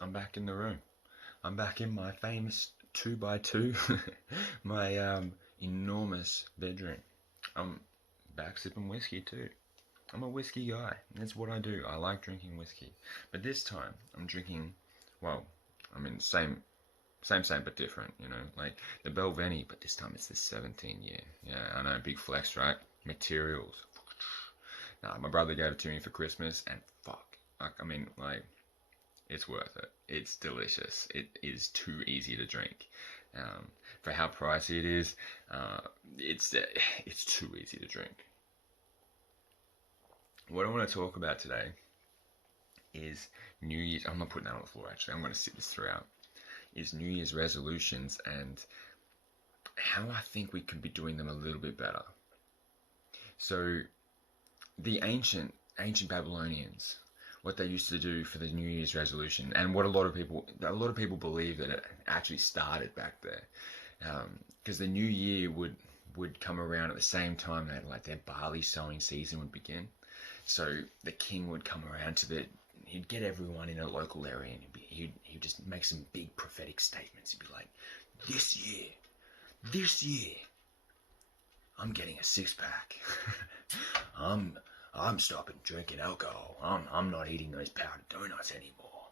I'm back in the room. I'm back in my famous 2x2, my enormous bedroom. I'm back sipping whiskey too. I'm a whiskey guy. That's what I do. I like drinking whiskey. But this time, I'm drinking, well, I mean, same, but different, like the Belveni, but this time it's the 17 year. Yeah, I know, big flex, right? Materials. Nah, my brother gave it to me for Christmas, and fuck. I mean, like, it's worth it. It's delicious. It is too easy to drink. For how pricey it is, it's too easy to drink. What I want to talk about today is New Year's. I'm not putting that on the floor actually. I'm going to sit this throughout. Is New Year's resolutions and how I think we could be doing them a little bit better. So, the ancient Babylonians, what they used to do for the New Year's resolution, and what a lot of people believe that it actually started back there, because the New Year would come around at the same time that like their barley sowing season would begin. So the king would come around he'd get everyone in a local area, and he'd just make some big prophetic statements. He'd be like, this year, I'm getting a 6-pack. I'm stopping drinking alcohol. I'm not eating those powdered donuts anymore.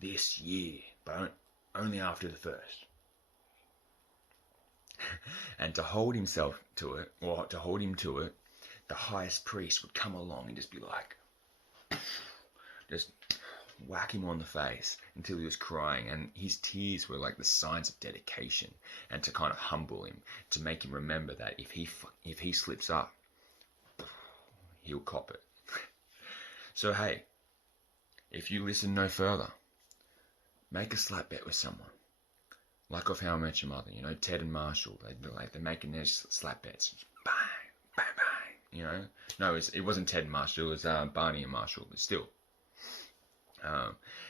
This year, but only after the first. And to hold himself to it, or to hold him to it, the highest priest would come along and just be like, just whack him on the face until he was crying, and his tears were like the signs of dedication, and to kind of humble him, to make him remember that if he slips up, he'll cop it. So hey, if you listen no further, make a slap bet with someone. Like off How I Met Your Mother, Ted and Marshall, they're making their slap bets. Bang, bang, bang, No, it wasn't Ted and Marshall, it was Barney and Marshall, but still.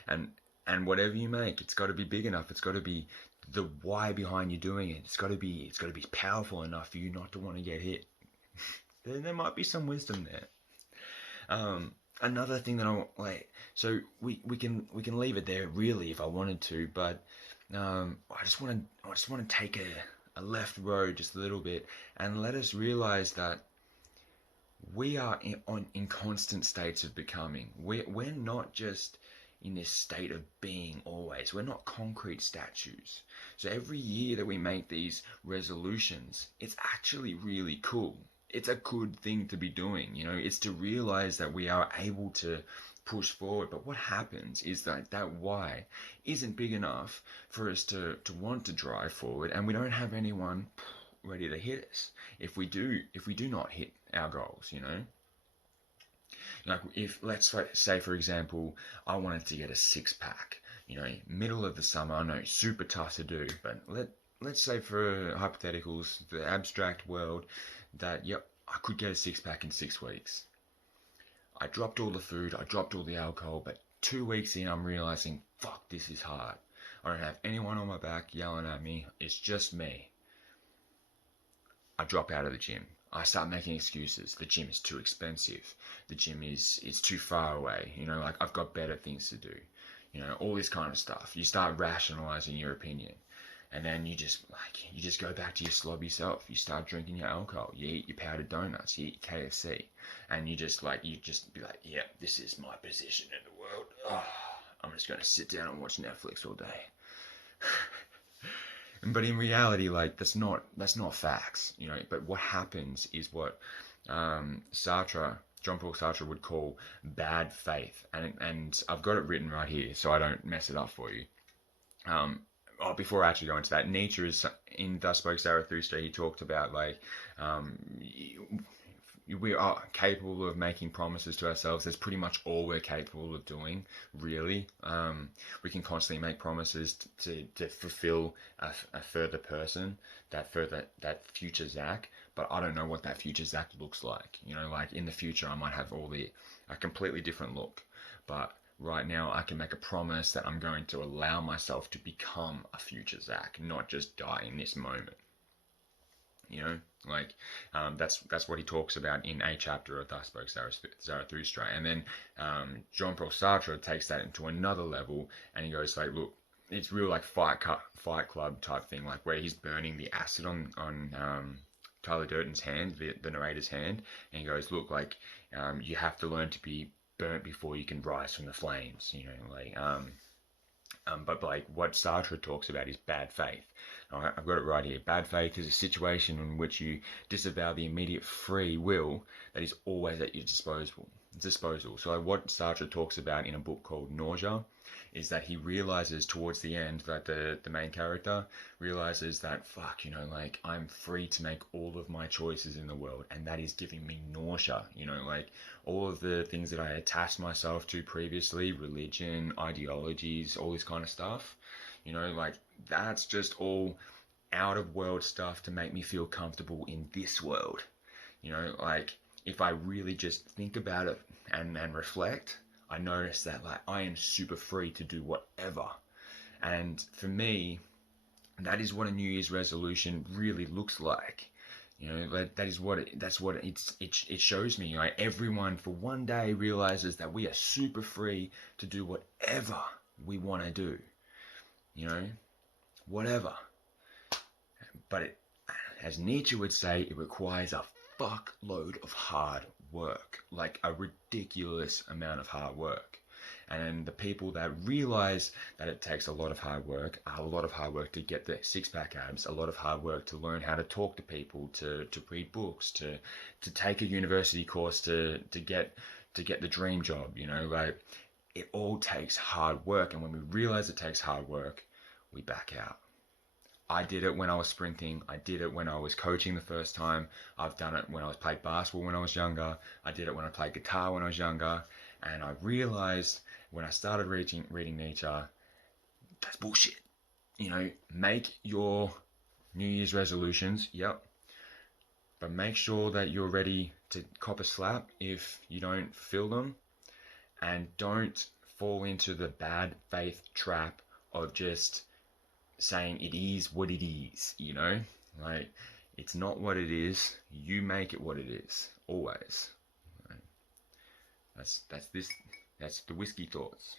And whatever you make, it's got to be big enough. It's got to be the why behind you doing it. It's got to be powerful enough for you not to want to get hit. There might be some wisdom there. Another thing that I want, so we can leave it there really if I wanted to, but I just want to take a left road just a little bit and let us realize that we are in constant states of becoming. We're not just in this state of being always. We're not concrete statues. So every year that we make these resolutions, it's actually really cool. It's a good thing to be doing, it's to realize that we are able to push forward. But what happens is that why isn't big enough for us to want to drive forward, and we don't have anyone ready to hit us if we do not hit our goals. Like if, let's say for example, I wanted to get a 6-pack, middle of the summer. I know, super tough to do, but let's say for hypotheticals, the abstract world, that yep, I could get a 6-pack in 6 weeks. I dropped all the food, I dropped all the alcohol, but 2 weeks in, I'm realizing, fuck, this is hard. I don't have anyone on my back yelling at me. It's just me. I drop out of the gym. I start making excuses. The gym is too expensive. The gym is too far away. Like I've got better things to do. All this kind of stuff. You start rationalizing your opinion. And then you just go back to your slobby self. You start drinking your alcohol. You eat your powdered donuts. You eat KFC, and you just be like, yeah, this is my position in the world. Oh, I'm just gonna sit down and watch Netflix all day. But in reality, that's not facts, But what happens is what Jean-Paul Sartre would call bad faith, and I've got it written right here, so I don't mess it up for you. Before I actually go into that, Nietzsche is in Thus Spoke Zarathustra. He talked about we are capable of making promises to ourselves. That's pretty much all we're capable of doing, really. We can constantly make promises to fulfill a further person, that future Zach. But I don't know what that future Zach looks like. Like in the future, I might have a completely different look, but right now I can make a promise that I'm going to allow myself to become a future Zach, not just die in this moment. You know, like that's what he talks about in a chapter of Thus Spoke Zarathustra. And then Jean-Paul Sartre takes that into another level, and he goes like, look, it's real like Fight Club type thing, like where he's burning the acid on Tyler Durden's hand, the narrator's hand, and he goes, look, like you have to learn to be burnt before you can rise from the flames. You know, like but like what Sartre talks about is bad faith. I've got it right here. Bad faith is a situation in which you disavow the immediate free will that is always at your disposal. So what Sartre talks about in a book called Nausea is that he realizes towards the end that the main character realizes that, fuck, you know, like I'm free to make all of my choices in the world, and that is giving me nausea. You know, like all of the things that I attached myself to previously, religion, ideologies, all this kind of stuff, you know, like that's just all out of world stuff to make me feel comfortable in this world. You know, like if I really just think about it and reflect, I notice that like I am super free to do whatever. And for me, that is what a New Year's resolution really looks like. You know, that's what it shows me. Right? Everyone for one day realizes that we are super free to do whatever we want to do. You know, whatever. But it, as Nietzsche would say, it requires a fuckload of hard work, like a ridiculous amount of hard work. And the people that realize that it takes a lot of hard work, to get the six-pack abs, a lot of hard work to learn how to talk to people, to read books, to take a university course, to get the dream job, you know, like it all takes hard work. And when we realize it takes hard work, we back out. I did it when I was sprinting. I did it when I was coaching the first time. I've done it when I was played basketball when I was younger. I did it when I played guitar when I was younger. And I realized when I started reading Nietzsche, that's bullshit. You know, make your New Year's resolutions, yep. But make sure that you're ready to cop a slap if you don't fulfill them. And don't fall into the bad faith trap of just saying it is what it is, you know? Like, it's not what it is. You make it what it is, always. Right? That's the Whiskey Thoughts.